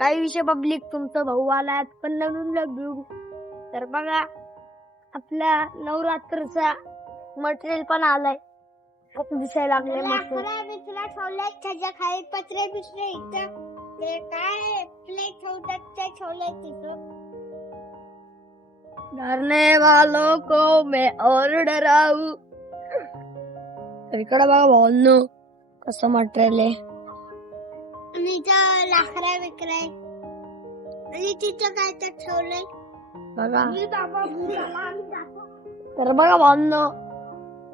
काही विषय पब्लिक तुमचा भाऊ आलाय पण नवीन व्हिडिओ. तर बघा आपल्या नवरात्रचा मटेरियल पण आलाय, दिसायला लागले मस्त. त्याच्या खाली पत्रे बित्रे इथं ते काय प्लेट ठेवतात ते ठेवलंय तिथं. डरने वालों को मैं और डराऊ. इकडे बघा भाऊंनो कसं मटेरियल आहे. आणि इथं लाकडा विकराय आणि तिथं काय तर ठेवलंय बघा. बघा. तर बघा भाऊंनो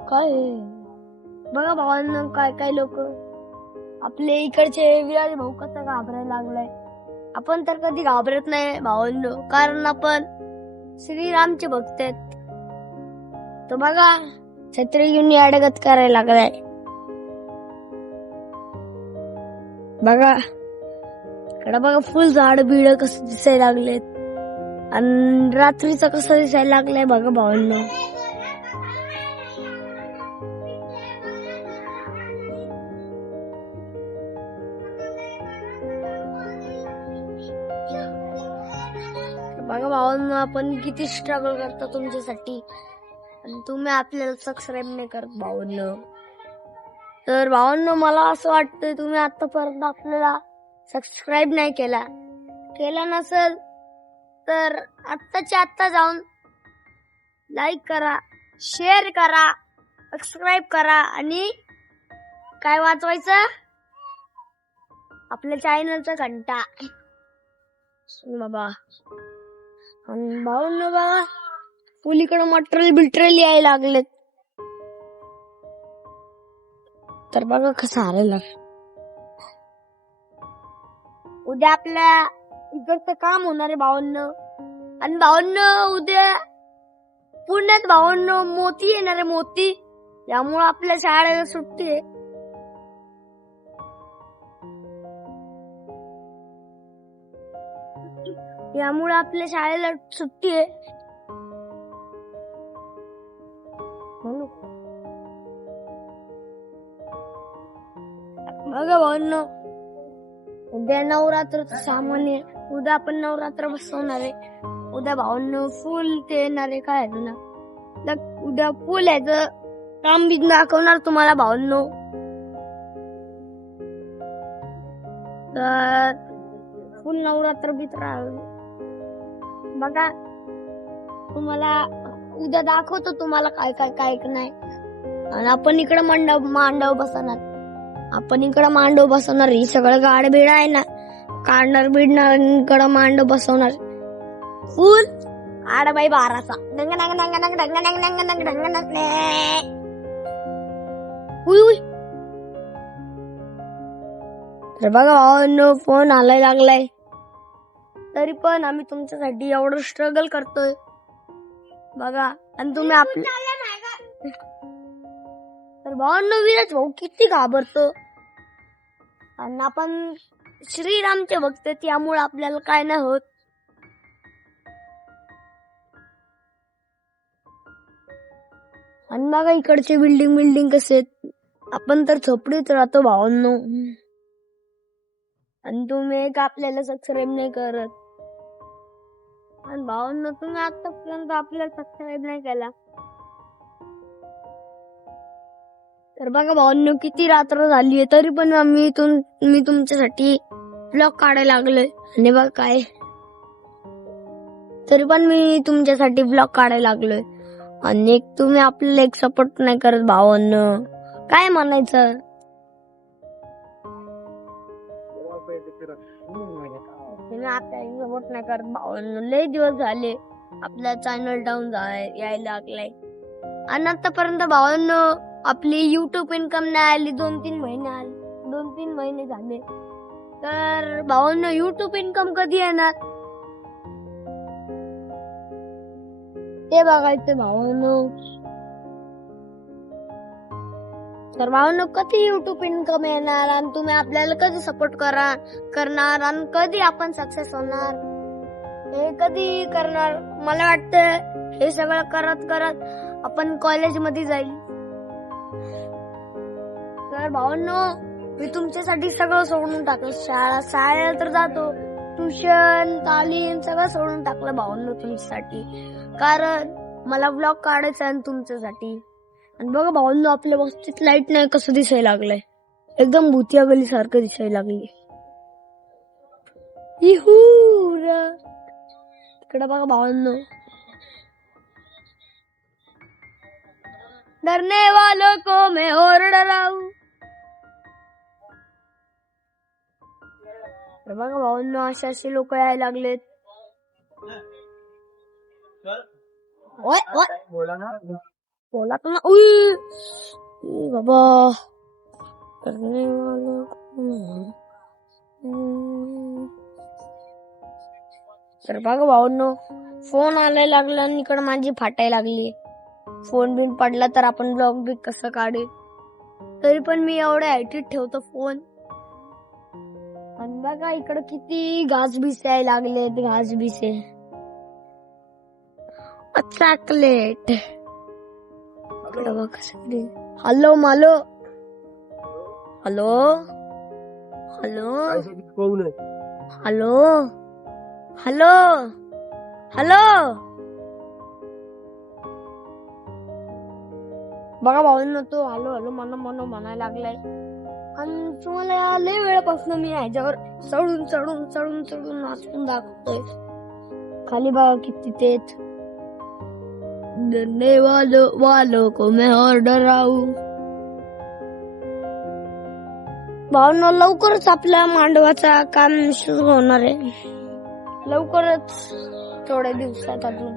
काय बघा भावांनो काय काय लोक आपले इकडचे विराज भाऊ कसा घाबरायला लागलाय. आपण तर कधी घाबरत नाही भावांनो, कारण आपण श्रीरामचे भक्त आहेत. तर बघा छत्री घेऊन अडगत करायला लागलाय. बघा इकडे बघा फुल झाड बिड कसं दिसायला लागलेत आणि रात्रीचं कसं दिसायला लागलंय बघा भावांनो. बघा भावांनो आपण किती स्ट्रगल करतो तुमच्यासाठी आणि तुम्ही आपल्याला सबस्क्राईब नाही करत भावांनो. तर भावांनो मला असं वाटतंय तुम्ही आतापर्यंत आपल्याला सबस्क्राईब नाही केला नसेल तर आत्ताच्या आत्ता जाऊन लाईक करा, शेअर करा, सबस्क्राईब करा आणि काय वाजवायचं आपल्या चॅनलचा घंटा बाबा. आणि भाऊंनो बघा पुलीकडे मटेरियल यायला लागलेत. तर बघा कसं आलेलं. उद्या आपल्या इकडचं काम होणार आहे भाऊंनो. आणि भाऊंनो उद्या पुण्यात भाऊंनो मोती येणार आहे, मोती. यामुळे आपल्या शाळेला सुट्टी आहे. यामुळे आपल्या शाळेला सुट्टी आहे. बघा भाऊंनो उद्या नवरात्रचं सामान आहे. उद्या आपण नवरात्र बसवणार आहे. उद्या भाऊंनो फुल ते येणार आहे. काय आहे ना उद्या फुल याचं काम बी दाखवणार तुम्हाला भाऊंनो. तर फुल नवरात्र बित्र बघा तुम्हाला उद्या दाखवतो तुम्हाला काय काय काय नाही. आणि आपण इकडे मांडव बसवणार. ही सगळं गाड बिड आहे ना, काढणार बिडणार इकडं मांडव बसवणार. फुल 8x12 डंग डंग डंग डंग डंग डंग डंग डंग डंग डंग. तर बघा भावांनो फोन आलाय लागलाय तरी पण आम्ही तुमच्यासाठी एवढं स्ट्रगल करतोय बघा. आणि तुम्ही आपले तर भावांनो विराज भाऊ किती घाबरतो आणि आपण श्रीरामचे भक्त त्यामुळे आपल्याला काय नाही होत. आणि बघा इकडचे बिल्डिंग कसे आहेत. आपण तर झोपडीत राहतो भावांनो आणि तुम्ही एक आपल्याला सबस्क्राईब नाही करत. आणि भावांनो तुम्ही आतापर्यंत आपल्याला सबस्क्राईब नाही केला. तर बघा भावांनो किती रात्र झाली आहे तरी पण मी तुमच्यासाठी ब्लॉग काढायला लागलोय. आणि बघा काय तरी पण मी तुमच्यासाठी ब्लॉग काढायला लागलोय. आणि तुम्ही आपल्याला एक सपोर्ट नाही करत भावांनो. काय म्हणायचं. तुम्ही आपल्याला सपोर्ट नाही करत भावांनो. लय दिवस झाले आपला चॅनल डाऊन यायला लागलाय. आणि आतापर्यंत भावांनो आपली युट्यूब इन्कम नाही आली. 2-3 महिने झाले. तर भावांनो युट्यूब इन्कम कधी येणार ते बघायचं भावांनो. तर भावांनो कधी युट्यूब इन्कम येणार आणि तुम्ही आपल्याला कधी सपोर्ट करणार आणि कधी आपण सक्सेस होणार हे कधी करणार. मला वाटतं हे सगळं करत करत आपण कॉलेजमध्ये जाईल. तर भावांनो मी तुमच्यासाठी सगळं सोडून टाकलं. शाळेला तर जातो ट्युशन तालीम सगळं सोडून टाकलं भावांनो तुमच्यासाठी, कारण मला ब्लॉग काढायचा आहे तुमच्यासाठी. आणि बघा भावांनो, आपल्या वस्तीत लाईट नाही कसं दिसायला लागलंय, एकदम भूतिया गली सारखं दिसायला लागली. इकडे बघा भावांनो, डरने वालों को मैं और डराऊं. बघा भावांनो, असे लोक यायला लागलेत. ओय ओय बोला तर ना. बाबा, डरने वालों को. तर बघा भावांनो, फोन आलाय लागला आणि इकडे माझी फाटायला लागली. फोन बिन पडला तर आपण ब्लॉग बी कसं काढे, तरी पण मी एवढ्या हाईटीत ठेवतो फोन. आणि बघा इकडे किती घासबीस यायला लागले, घासबीसे चॉकलेट. इकडे बघा सगळी. हॅलो मालो, hello hello hello hello hello. बघा भावांनो, तो हॅलो हॅलो म्हणायला लागलाय. आणि तुम्हाला लय वेळापासून मी ह्याच्यावर चढून चढून चढून चढून नाचून दाखवतोय. खाली बघा किती तेच. डरने वालों को मैं और डराऊं. भावांनो, लवकरच आपल्या मांडवाचा काम सुरू होणार आहे, लवकरच, थोड्या दिवसात अजून.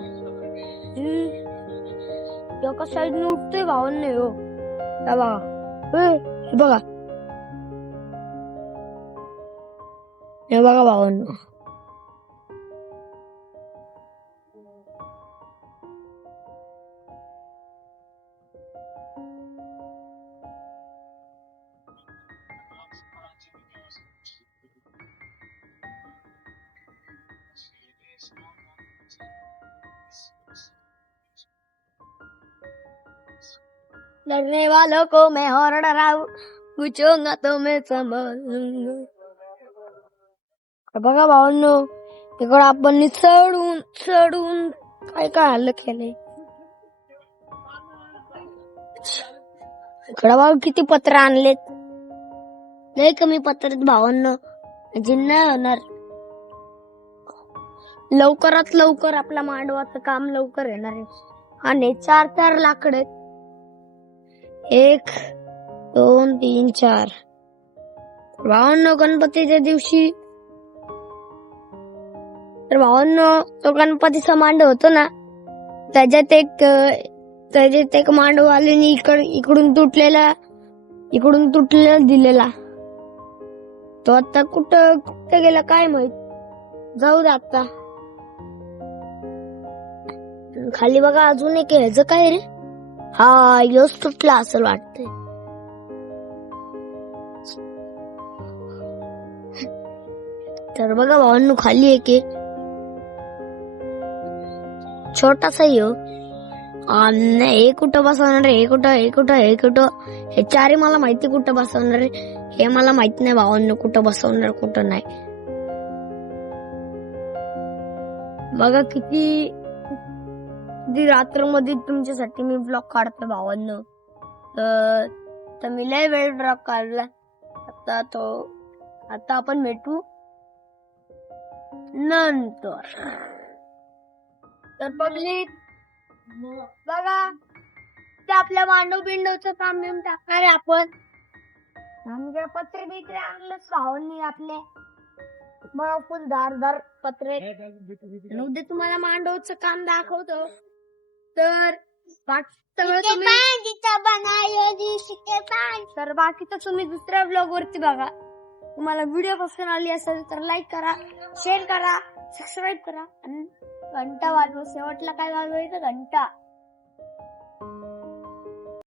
एका साईडने उठतोय भावांनो. हो बघा, हे बघा, हे बघा भावांनो. डरने वालों को मैं और डराऊं, पूछूंगा तो मैं संभालूंगा. बघा भावांनो, इकडं आपण चढून चढून काय काय हल्ल केलंय. इकडं बघा किती पत्र आणलेत, लय कमी पत्र भावांनो, जिन्ना होणार. लवकरात लवकर आपल्या मांडवाचं काम लवकर येणार आहे. आणि 4 लाकड आहेत, 1 2 3 4. भावांनो, गणपतीच्या दिवशी, तर भावांनो, तो गणपतीचा मांडव होतो ना, त्याच्यात एक मांडववाल्याने इकडून तुटलेला दिलेला. तो आता कुठं गेला काय माहित, जाऊ दे आता. खाली बघा अजून एक, ह्याचं काय रे, हा योच तुटला असं वाटतंय. तर बघा भावांनो, खाली एक छोटासा यो. हे कुठं बसवणार, हे कुठं, हे चारी मला माहिती कुठं बसवणार, हे मला माहित नाही भावांनो कुठं बसवणार कुठं नाही. बघा किती रात्रमध्ये तुमच्यासाठी मी ब्लॉग काढतो भावांनो. तर मी लय वेळ ब्लॉग काढला. आता आपण भेटू नंतर. तर पब्लिक बघा, ते आपल्या मांडव बिंडवचं काम बिम टाकणार आहे आपण. आमच्या पत्रे बित्रे आणलं भावांनी आपले, मग फुल धारदार पत्रे. उद्या तुम्हाला मांडवचं काम दाखवतो. तर बाकीचं तुम्ही दुसऱ्या ब्लॉग वरती बघा. तुम्हाला व्हिडिओ पसंत आली असेल तर लाईक करा, शेअर करा, सबस्क्राईब करा आणि घंटा वाजवा. शेवटला काय वाजवायचं, घंटा.